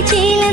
విరిచేల